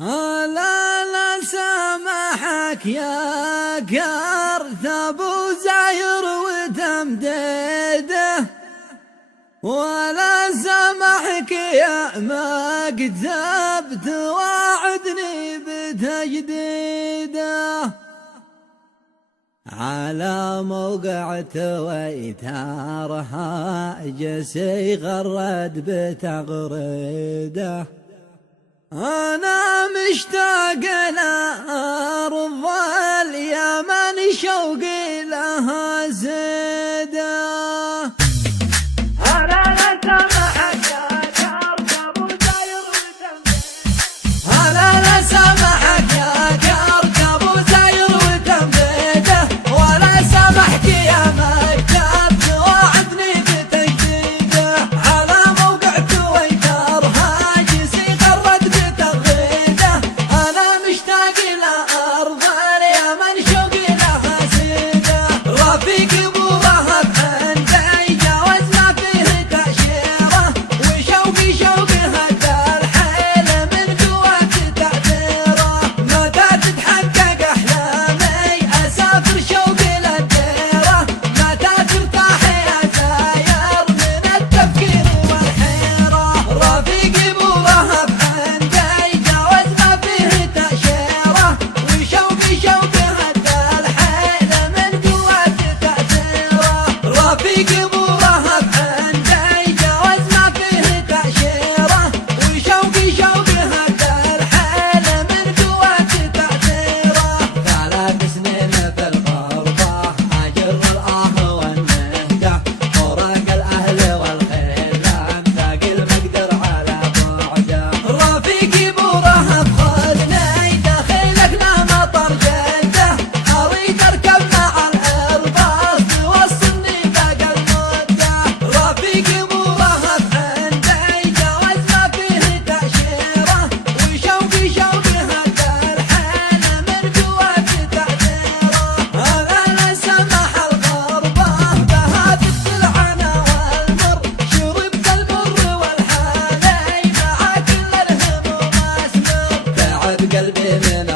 لا لا سامحك يا كرث ابو زاير وتمديده، ولا سامحك يا ما كذبت وعدني بتجديده. على موقع تويتارها جسي غرد بتغريده، أنا مشتاق لأرض اليمن شوقي لها زيده. أنا لا سامحك يا كرث أبو زاير وتمديده، أنا لا سامحك يا كرث أبو زاير وتمديده، ولا سامحك يا مكتبت وعدني بتجديده. على موقع تويتارها جسي غرد بتغريده، أنا مشتاق لأرض اليمن شوقي لها زيده. رفيقي أبو رهب عندي جاوز ما فيه تأشيرة، وشوقي شوقي هدى الحيل من قوة تعبيره. متى تتحقق أحلامي أسافر شوقي للديرة، متى ترتاح يا زاير من التفكير والحيرة. رفيقي أبو رهب عندي جاوز ما فيه تأشيرة، وشوقي شوقي هدى الحيل من قوة تعبيره. رفيقي أبو رهب عندي جاوز ما فيه تأشيرة، وشوقي شوقي هدى الحيل من قوة تعبيره. 3 سنين في الغربة أجر الآه والنهجة، فراق الأهل والخيلان ثاقل مقدر على بعده. رفيقي أبو رهب خذني دخيلك لا مطر جده، أريد أركب مع الإرباص توصلني باقي المدة. رفيقي أبو رهب عندي جواز ما فيه تأشيرة، وشوقي شوقي هدى الحيل من قوة تعبيره. أنا لا سمح الغربة بهاتف العنا والمر، شربت المر والحالي مع كل الهموم أسمر. تعب قلبي من